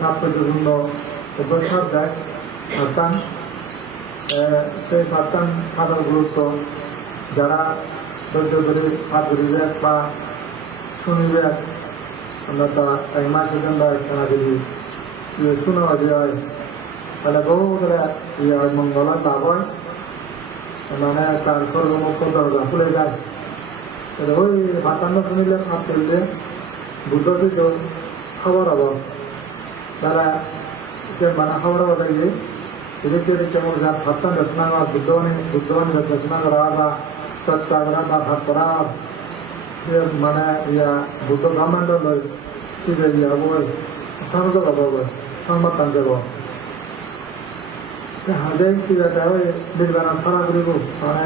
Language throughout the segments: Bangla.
ছাত্রদের জন্য উপস্থাপ দেয় ফাত্তান। সেই ফাত্তান খাতার গুরুত্ব যারা ধৈর্য ধরে হাত ধরিবেন বা শুনিবেন আমরা তো এক মাসের জন্য একখানা যদি শুনে হয় তাহলে বহু করে ইয়ে হয় মঙ্গলের লাভ হয়, মানে তার সর্বমুক্ত দরজা খুলে যায়। তাহলে ওই ফাত্তান্ন শুনিলে হাত ধরিলে বুদ্ধ তো খবর হব তারা মানে খবর হবো থাকবে এদিকে কেমন যা ফাত্তান রচনা করা বুদ্ধবাণী রচনা করা বা চর্চা করা বা ভাত করা মানে ইয়া বুদ্ধ ব্রাহ্মণ্ড লয় শিবে ইয়া হব সংযোগ হব সংবাদ টান যাব হাজে শিবাটা ওই বিলবানা ছড়া করিব মানে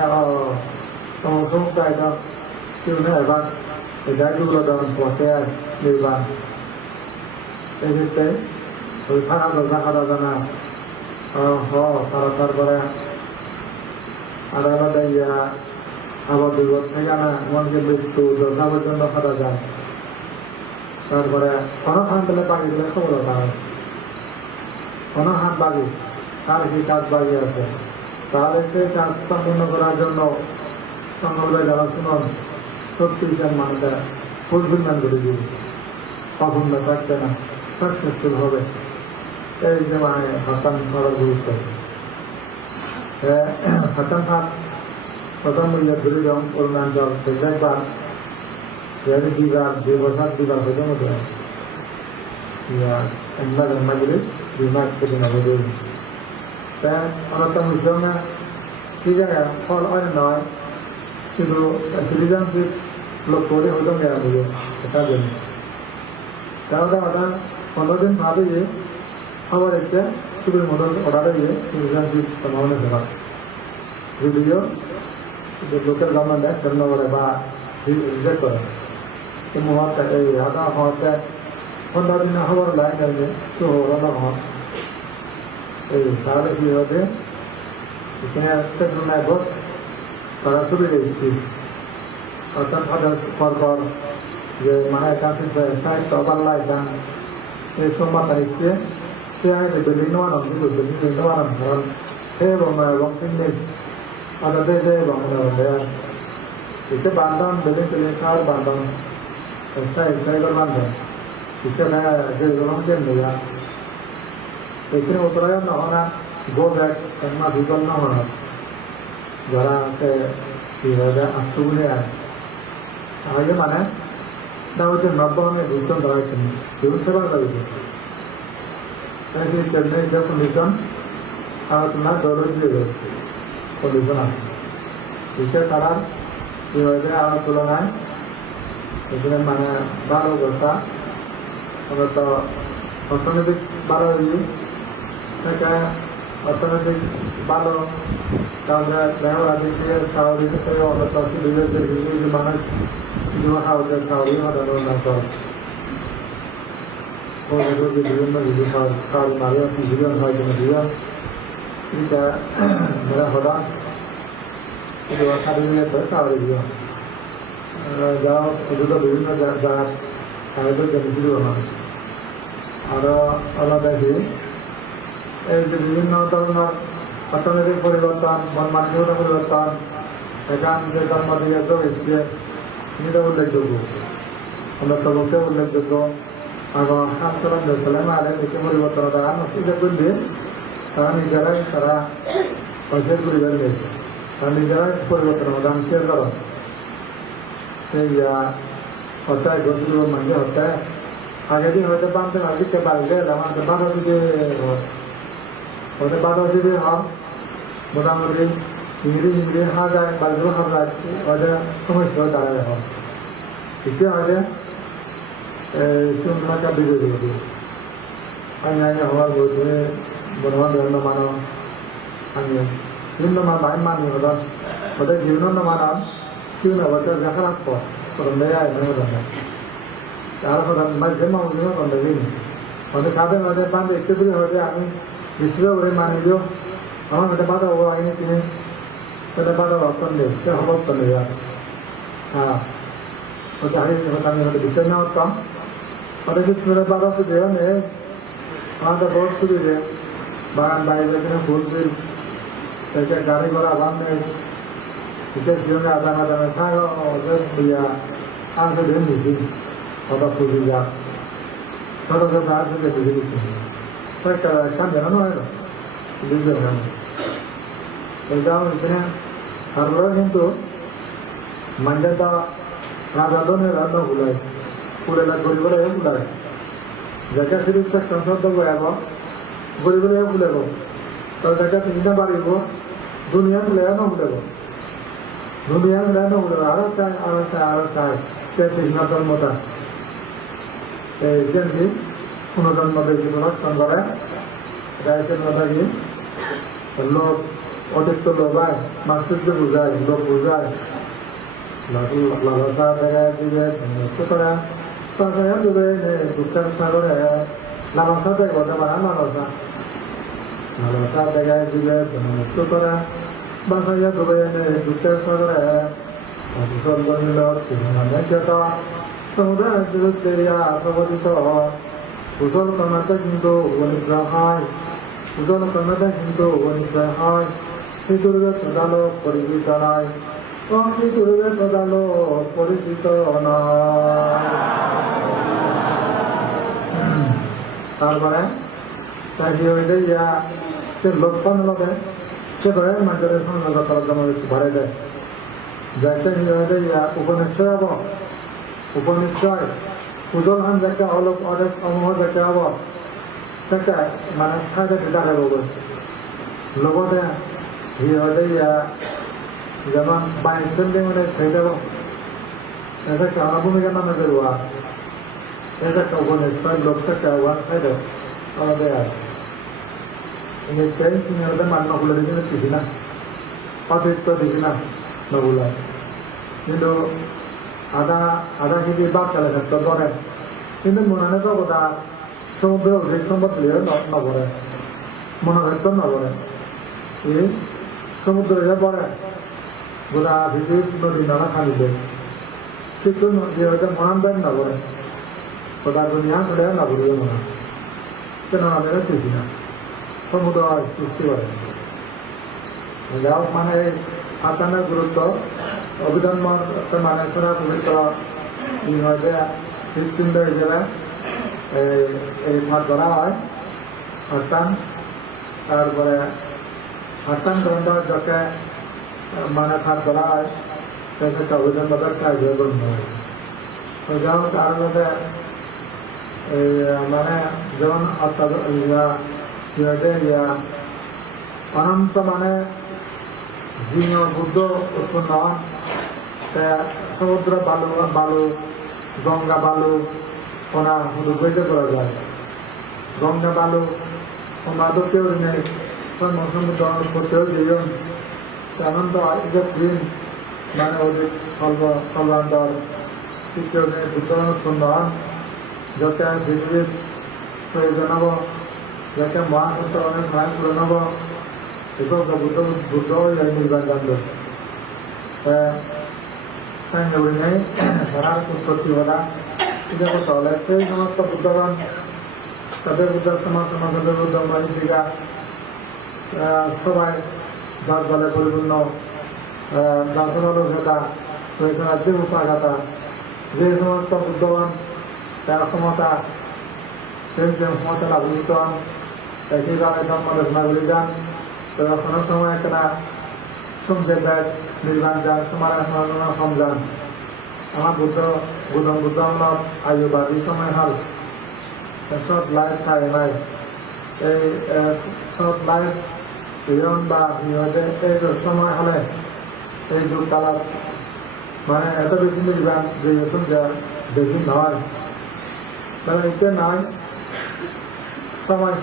সমস্যা এটা কেউ না এবার এই জায়গাগুলো যেমন পথে আর বিলবান এই ক্ষেত্রে ওই ফাঁকা দরজা খাওয়া জানা তারপরে আর আলাদা ইয়া আবার বিপদ থেকে না মনকে মৃত্যু দরজা পর্যন্ত খাওয়া যায়। তারপরে কোনো খান পেলে বাকি দিলে খবর হয় কোনো হাত বাকি তার কি কাজ বাকি আছে তাহলে সেই কাজ সম্পূর্ণ করার জন্য সংগ্রহে যারা শুনুন সত্যি মানুষের ফুলফিলমেন্ট করে দিবে অপূর্ণ থাকবে না সাকসেসফুল হবে। এই যে মানে হাসান করার গুরুত্ব হাসান হাত প্রথম ধরে যাও অরুণাচল একবার দিবার 2 বছর দিবার হয়ে মতো মাঝে বিমাগ থেকে নবদ তা অন্যতম না ঠিক আছে ফল হয় নয় শুধু সিটিজেনশিপ লোক করে হতো গেল এটা জন্য তাহলে ওটা 15 দিন ভাবে যে আবার একটা শুধুর মতো অর্ডারে গিয়ে সিটিজেনশিপ সম্ভাবনা দেওয়া যদিও লোকের গভর্নমেন্ট দেয় সেরকম করে বা রিজেক্ট করে এই মুহূর্তে এই হাতা মুহূর্তে 15 দিনের খবর লাইন যাবে তো ওরা হন এই তাহলে কি হবে এখানে সেরকম একবার তারা শুরু দিচ্ছি অর্থাৎ পর যে মানে কাছে সাহিত্য বাংলা গান এই সোমবার তারিখে সে আগে বিভিন্ন মানুষ বিভিন্ন মানুষ ধরুন এবং তিনি ada deh bangunan bangunan itu bandang beli pelintar bandang saya berbandang itu ada jadi orang dia ya itu utara na orang go back karena bukan na orang jalan ke tidak asuhnya aja mana dah itu nabangnya bukan dah itu sebab lagi tapi kerana itu condition harus na dorong juga condition আছে বিশেষ তারা কীভাবে আমার তুলনায় এখানে মানে ভালো অবস্থা অন্তত অর্থনৈতিক ভালো থেকে অর্থনৈতিক ভালো তাহলে দেখা দিকে স্বাভাবিক হিসেবে অন্তত বিদেশের কিছু মানুষ কিছু খাওয়াতে স্বাভাবিক বিভিন্ন কিছু খাওয়ার মারিও জীবন হয় কোনো জীবন এটা মেরা হলো itu karirnya berkali dia jauh itu বিভিন্ন জায়গা আগে jadi শুরু হয় আরো আলাদা দিয়ে এই যে বিভিন্ন ধরনের অর্থনৈতিক পরিবর্তন মন মানসিকতা পরিবর্তন এখান যে জন্ম দিয়ে এসছে এটা উল্লেখযোগ্য আমরা তবকে উল্লেখযোগ্য আবার হাসপাতাল সালাম আলে এতে পরিবর্তন তারা নষ্ট করলে তারা নিজেরাই তারা পয়সার পরিবার গেছে তারা নিজেরাই পরিবর্তন দাম শেয়ার করো সেই হতায় গতির মানে হতায় আগের দিন হয়তো বাঁধতে না দিতে পারলে আমাদের 12 দিকে হয়তো 12 দিকে হয় মোটামুটি ইংরেজি হাজার 12,000 হয়তো সমস্যা দাঁড়ায় হয় ঠিক আছে সুন্দর বিজয় দিকে আমি হওয়ার বলতে বর্তমান বিভিন্ন মানব আমি বিভিন্ন 많이 많이거든. 어제 기운은 많아. 기운은 어제 약간 아파. 그럼 내가 있는 거잖아. 알아서 말 제만 오지는 건데. 어제 사대 어제 밤에 액체들이 어제 아니 미스가 오랜만이죠. 아마 그때 받아오고 아니 그냥 그때 받아왔던데 그 허벅던데야. 자 어제 하루에 그다음에 어제 미쳤나 왔다. 어제 그때 받아서 되었네. আমাদের বহুত সুবিধে বাগান বাইরে যেখানে ফুল বিল থেকে গাড়ি ঘোড়া বান নেই এটা সিজনে আদান আদানে থাকা ওদের ইয়া আসে দিন দিছি কত ফুল যা ছোট ছোট আসে দেখে দিচ্ছি একটা কান জানানো হয় না বুঝতে পারেন এটাও এখানে সরবরাহ কিন্তু ಮಂಡ್ಯದ ರಾಜಾದೋನೆ ರಾಜ ಹುಲಾಯ ಕೂಡೆಲ್ಲ ಗರಿಬರ ಹೇಗೆ ಹುಲಾಯ জায়গা সিরিজ সংসদ যাব গরিবের ভুলে গো তার জায়গা তিনটা বাড়িব দুনিয়া মিলে না ভুলে গো দুনিয়া মিলে না ভুলে আরো চাই আরো চাই আরো চাই সে তিনটার মতো এই যেমনি পুনর্জন্ম জীবন সংগ্রহে রাইসের মতো কি লোক অতিরিক্ত লোভায় মাসুদকে বুঝায় লোক বুঝায় লালসা দেখা দিবে সুতরাং saya juga ini bukan sahaja ya, nama saya kota mana nama saya juga itu pada bahasa saya juga ini bukan sahaja ya, bukan bernilai tinggalnya kita, kemudian itu dia seperti itu, bukan karena itu wanita hai, bukan karena itu wanita hai, itu juga terlalu perizinan, itu juga terlalu perizinan. তারপরে তাই কি হয়ে যায় ইয়া সে লক্ষণ হবে সে ধরে মানুষের সঙ্গে করার জন্য একটু ভরে দেয় যাইতে হয়ে যায় ইয়া উপনিশ্চয় হব উপনিশ্চয় উদল খান যাকে অলপ অনেক অমহ যাকে হব তাকে মানে সাইডে দিতে হবে লগতে হি হয়ে যায় ইয়া যেমন বাইশ মানে ছেড়ে দেব এটা কেন ভূমিকা নামে দেওয়া ऐसा उपनिश्चय लोग का क्या हुआ है और गया ये पेंट नहीं होता मानना बोला लेकिन किसी ना और तो दिखना न बोला किंतु आधा की बात चला सकता तो है किंतु मनाने का बता समुद्र उद्देश्य संबंध ले न बोले मनाने तो न बोले ये समुद्र जब बोले बोला अभी नदी नाला खाली दे सिर्फ ये होता मान बैठ न बोले Kota dunia sudah nggak boleh mana, karena ada sisi na, semua sisi ada. Jauh mana atana gurutto, abidan mana sana gurutto, ini ada sistem dari jalan, mat berai, atan, atan kerana jaka mana mat berai, saya abidan badak kaya berumur. Jauh karena ada মানে যেমন অনন্ত মানে জিন বুদ্ধ উৎপন্ন সমুদ্র বালু গঙ্গা বালু ওনা রূপায়িত করা যায় গঙ্গা বালু মাদকেও নেই সমুদ্র করতেও যেন অনন্ত দিন মানে অধিক সর্বান্তর তৃতীয় বুদ্ধ উৎপন্ন যাতে পৃথিবীর প্রয়োজন হব যাতে মহাসত্য অনেক মায়ের পূরণ হব এসব বুদ্ধ নির্বাণ জানবে তাই নেই সারা উৎপত্তি বলা এটা করতে হলে সেই সমস্ত বুদ্ধগণ তাদের বুদ্ধ সমাজ সমাজের বুদ্ধ মহিলা সবাই দশ বলে পরিপূর্ণ দার্শনিকতা যে উপাঘাতা যে সমস্ত বুদ্ধগণ তার ক্ষমতা সেই ক্ষমতা লাভিত একইভাবে ধর্মদেশনাগুলি যান তো কোনো সময় একটা সঞ্চয় দেয় নির্বাণ যান সমাজ সম যান আমার বুদ্ধ আয়ুবাদী সময় হল সব লাইফ থাকে নাই এই সব লাইফ হিরণ বা সিংহতে এই সময় হলে এই যুগকালত মানে এত বেশি নির্বাণ যে বেশি নয় তাহলে এটা নয় সময়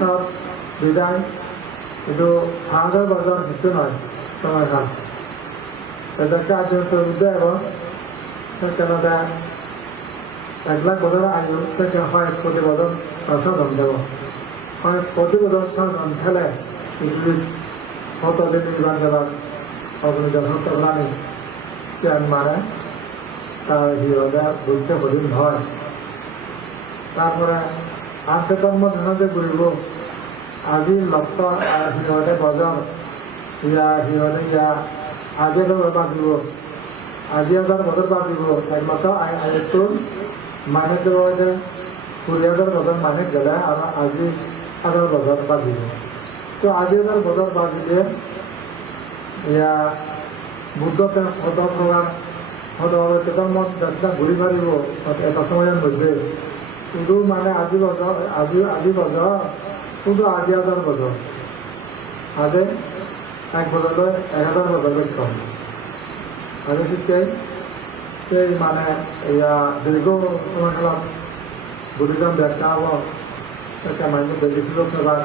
সব বিদায় কিন্তু হাজার বাজার হতে নয় সময় কাল এদেরকে আজকে বিদ্যা এবং কেনাটা 1 লাখ বছর আয়ু থেকে হয় প্রতি বছর সাধন দেব হয় প্রতি বছর সাধন খেলে পৃথিবীর কতদিন নির্বাণ দেবার অগ্নি যথেষ্ট প্রাণী চেয়ার মানে তার হিরোটা বুঝতে কঠিন হয় তারপরে আনতে কর্ম ধনতে ঘুরিব আজি লক্ষ্য সিহঁতে বজাৰ সিহঁতে আজি বাঁধিব আজি হাজাৰ বছর বাঁধিব একমাত্র আয়তো মানে দেওয়া যায় 20,000 বছর মানে গেলে আমরা আজি 1000 বছর বাঁধিব তো আজি 1000 বছর বাঁধিলে বুদ্ধ হতভাবে কেদারনাথ যাত্রা ঘুরি মারিব এটা সময়ের মধ্যে শুধু মানে আজি বছর শুধু আজি 1000 বছর আগে 1 বছর 1000 বছর কম আগে শিক্ষায় সেই মানে দীর্ঘ সময় খেলা বুদ্ধিজম ব্যাখ্যা হব একটা মানুষ বেশিছিল সেবার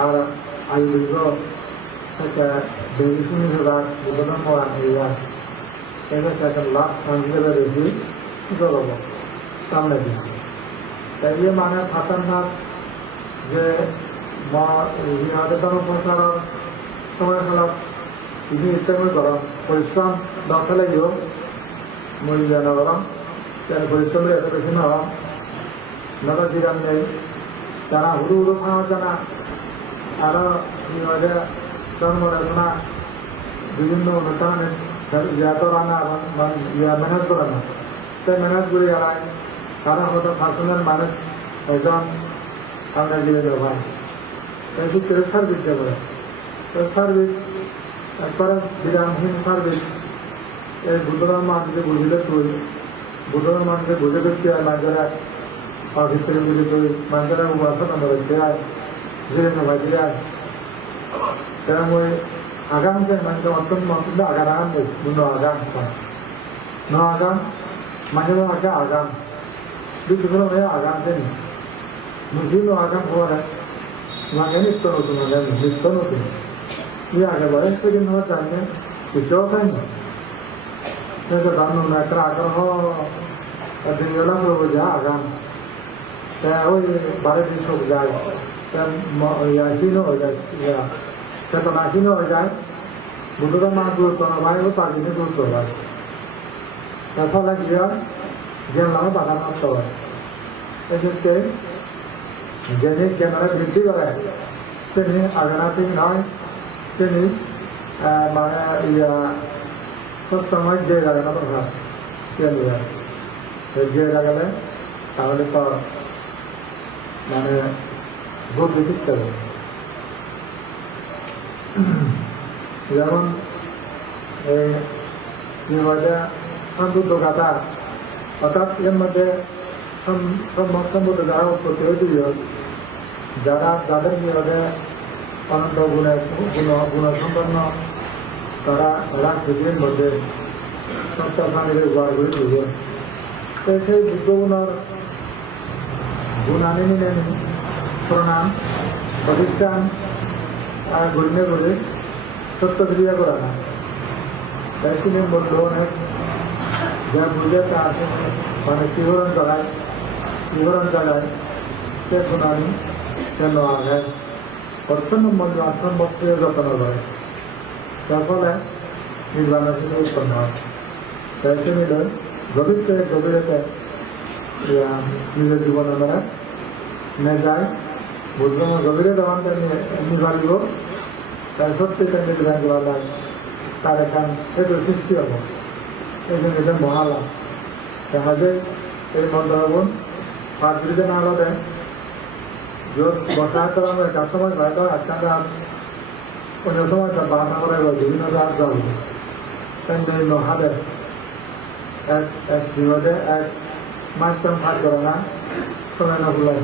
আর আয়ু দীর্ঘ একটা বেশি শুনি সেবার বুদ্ধজম হওয়া এটা একটা লাভ সংস্কৃতি বেশি জলব সামনে দিচ্ছে তাই মানে ফাঁসান্নাথ যে প্রচারের সময় খেলা তিনি ইত্যাদি গরম পরিশ্রম দরকার লাগিব মই জানা গরম পরিশ্রম এত বেশি নরম নটা জিরাম নেই যারা হুড়ু হুড়ু খাওয়া জানা আরো জন্ম রচনা বিভিন্ন অনুষ্ঠানে রান্না মেহনত করে না তাই মেহনত করে এড়ায় কারণ হয়তো পার্সোনাল মানুষ একজন আমরা গিয়ে ব্যবহার তাই সার্ভিস দেবে সার্ভিস একবারে বিরামহীন সার্ভিস এই বুদ্ধর মানুষকে বুঝিলে তুই বুদ্ধর মানুষকে বুঝে দেখতে হয় মানুষেরা ভিতরে বুঝে তুই মানুষেরা উপাসন করতে হয় ধীরে নভাই দিয়ে আয় তেমন ওই আগাম যে মানুষের অত্যন্ত আগাম নেই ন আগাম ন আগাম মানুষের আগে আগাম দুটো আগাম দেন মুসলিম আগাম হওয়ার মানে নিত্য নতুন নিত্য নতুন আগে বলে সেদিন হওয়ার জানবে কিছুও তাই না জানুন একটা আগ্রহ দিনবেলা করবো যে আগাম ওই 12 দিন সব যায় কিনো হয়ে যায় চেতনা কিনো হয়ে যায় বুদ্ধটা মা গুরুত্ব না ভাই ও তার দিনে গুরুত্ব হয় তার ফলে কি হয় জ্ঞান নামে বাধা নষ্ট হয় এক্ষেত্রে যিনি জ্ঞানের বৃদ্ধি করে তিনি আগানাতি নয় তিনি মানে সবসময় যে লাগে না কথা কে যে লাগালে তাহলে তো মানে বুদ্ধি শিখতে হবে যেমন এই কি বলে সম্বুদ্ধ গাথা অর্থাৎ এর মধ্যে সম্বুদ্ধ গাথা উৎপত্তি হয়েছিল যাদের নিয়ে অনন্ত গুণসম্পন্ন তারা পৃথিবীর মধ্যে সপ্তাহের গুণাগুলি বুঝে তো সেই বুদ্ধগুণর গুণানি নেন প্রণাম প্রতিষ্ঠান গণ্য করে সত্যক্রিয়া করা না তাই তিনি বলল অনেক যা বুঝে তা আছে মানে শিহরণ চালায় সে গুণানি কেন আগে অত্যন্ত মূল্য অসম্ভবপ্রিয় যত্ন করে যার ফলে নির্বাণের থেকে উৎপন্ন হয় তাই সে মিলে গভীরতে নিজের জীবন আমরা নিয়ে যায় বুঝলাম গভীরে দেওয়ানটা নির্বাহিব তাই সত্যি তাই নির্বাহ করা যায় তার এখান এটা সৃষ্টি হব এই জন্য এটা মহালাভ দেখা যায় এই মন্ত্রগুণ পাঁচ দিকে না হলে যত বসায় তো আমরা একটা সময় হয়তো একটা রাত অন্য সময় বাধা করে বিভিন্ন রাত যাবো তাই মহাদে এক জীবনে এক মাঝখান ভাগ করে না সময় না ভুলাই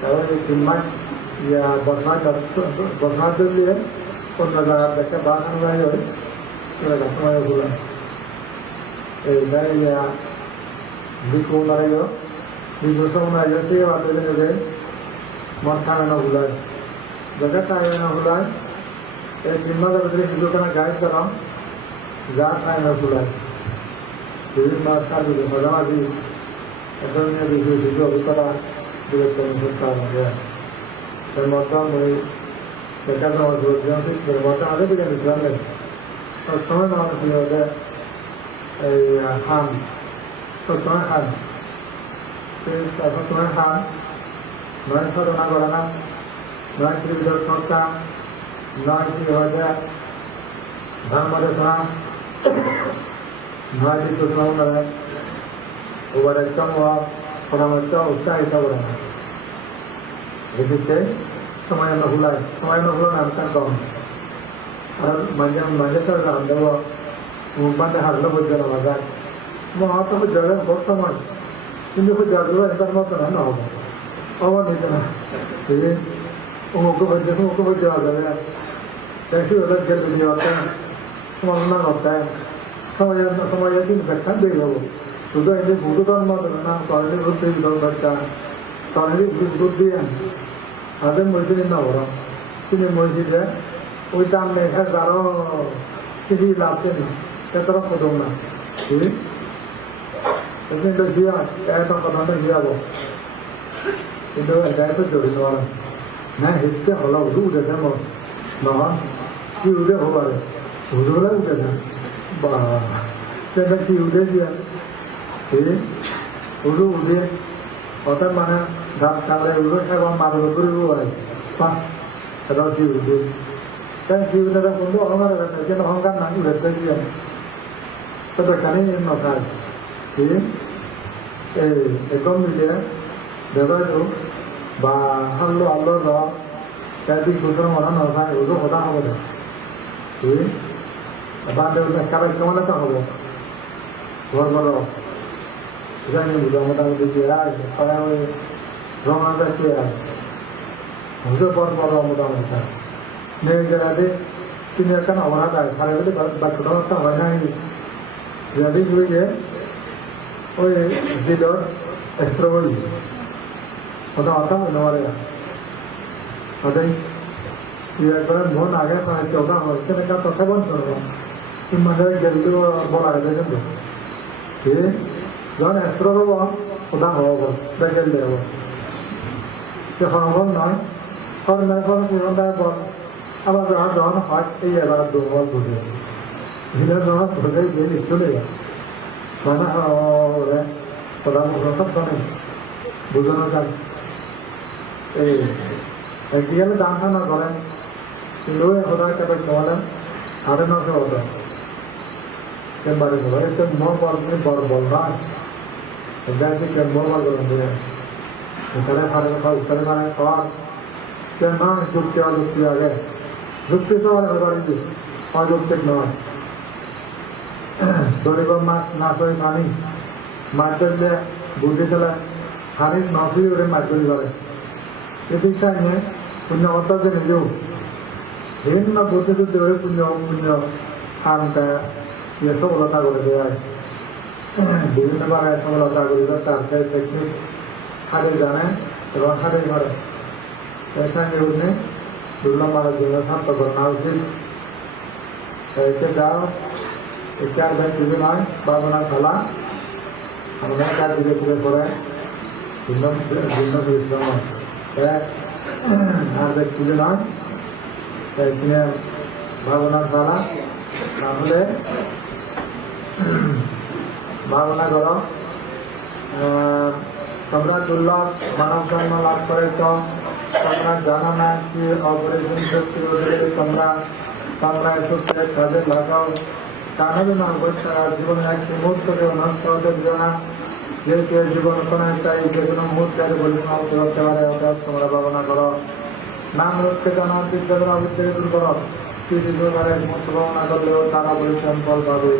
তাহলে এই 3 মাস বসার দিয়ে অন্য জায়গার দেখে বাগান গাড়ি হয় সেটা সময় ভুলাই এই বিকু নাইও বিকু সময় সে বাদ মন খাবে না ভুলায় জায়গা খাবে না ভুলায় এই 3 মাসের ভিতরে কিছুখানে গাইড করাম যা খায় না ভুলায় বিভিন্ন সার্বিক মাঝামাঝি এক ধরনের কিছু অভিজ্ঞতা বিরক্ত চেষ্টা হবে এর মধ্যে ওই সেখানে এর মধ্যে আগে দিকে বিশ্রাম নেই সবসময় মানুষ কি হবে এই খান সবসময় খান এখন তোমার খান নয় সাধনা করে না নয় ত্রিবিধ সংস্থা নয় কি হয়েছে ধর্ম দেশনা নয় ঋতু সহকারে ওবার একদম পরামর্শ উৎসাহিত করে না এদিকে সময় আমরা ভুলাই সময় আমরা ভুলো না তার কম আর মাঝে মাঝে তো রাম দেব মুখবান্ধে হারলো বুঝবে না বাজার মহাত্ম জলের ভোট সময় কিন্তু জলগুলো এটার মতো না না হবো অবাক হইতে না অমুক ভোট দেওয়া যাবে দেখি ওদের গেলে দিয়ে হতে সমালোচনা করতে সময় কিন্তু ব্যাখ্যা দিয়ে যাবো শুধু এনে ভুটো ধর্ম দেবে না তরণী ঘুরতে দরকার তরণী ঘুর দিয়ে তাদের মসজিদে না বরং তিনি মসজিদে ওই দাম মেঘা যারও কিছু লাভছে না এতটা খোঁজো না কিন্তু জিয়া একটা কথাটা জিয়াবো কিন্তু এটাই তো জড়িত না না হিটকে হলো উঠে উঠেছে নহন কি উঠে হবারে উঠে হলে উঠে না বা সেটা কি উঠে দিয়া উঠে উঠে অর্থাৎ মানে ধাপ কালে উঠে খাবার মারবে করিব পাঁচ সেটাও কি উঠে তাই কি উঠে বন্ধু অহংকার যেন অহংকার না উঠেছে দিয়ে তো এখানেই নখায় একদম মিলে দেবায়ু বা হাল্লো আল্লো র চারদিক দুজন মনে নখায় ওগুলো হতা হবে না বান্ধব খাবার কেমন একটা হবো ঘর বড় জানি বুঝা মোটামুটি রঙা যাচ্ছে বুঝে পর বড় মোটামুটি মেয়ে গেলাতে তিনি একটা অবনা দেয় খারাপ হলে বাচ্চাটা একটা হয় নাই যদি বুঝে ওই জিলোর স্ট্রবেরি ওটা অর্থ নেওয়ারে ওটাই ইয়ে করে মন আগে পাইছে ওটা হচ্ছে না কথা বলছো মানে গেলতে বলা গেছে কিন্তু যখন স্ট্রো হবো ওটা হব দেখে দেব সে সম্ভব নয় ফল নয় ফল পুরোটায় বল আবার যখন হয় এই এবার দুর্বল বুঝে ভিড়ের যখন বুঝে গেলে চলে যায় মানে ওরে প্রধান সব জানে বুঝানো যায় এই একদিকে দান না করেন কিন্তু ওদের সাথে তোমাদের আরে না সে ওদের বাড়ি বলো এটা মোর বড় বল নয় এটা কি মোর বল করেন ওখানে ফারে উত্তরে মানে খাওয়ার সে না যুক্তি অযুক্তি আগে যুক্তি তো অনেক বাড়ি অযৌক্তিক নয় দরিব মাছ না সই পানি মাছ ধরলে বুদ্ধি খেলে হানি নফি ওরে মাছ ধরি পারে এদিক চাইনে পুণ্য অর্থ যে নিজেও বিভিন্ন বুদ্ধি বুদ্ধি ওই পুণ্য খানটা ইয়ে সফলতা করে দেয় বিভিন্ন বারে সফলতা করিবে তার সেই টেকনিক হাতে জানে এবং হাতে ঘরে পয়সা নিয়ে দুর্লভ মারের জন্য শান্ত করা উচিত এসে যাও চার ভাই তুলে নয় বাবনা খেলা আমরা চার দিকে তুলে পড়ে ভিন্ন পরিশ্রম আর ভাই তুলে নয় তিনি ভাবনা খেলা তাহলে ভাবনা করো তোমরা দুর্লভ মানব জন্ম লাভ করেছ তোমরা জানো না কি অপারেশন শক্তি তোমরা সূত্রে কাজে লাগাও তাহলে না সারা জীবন একটি মুহূর্তকে নষ্ট হতে দিও না যে কেউ জীবন কোনো একটা যে কোনো মুহূর্তে বলি নষ্ট করতে পারে অর্থাৎ তোমরা ভাবনা করো নাম রক্ষে জানা বিদ্যালয় আবিষ্কার দূর করো মুহূর্ত ভাবনা করলেও তারা পরিশ্রম ফল পাবে।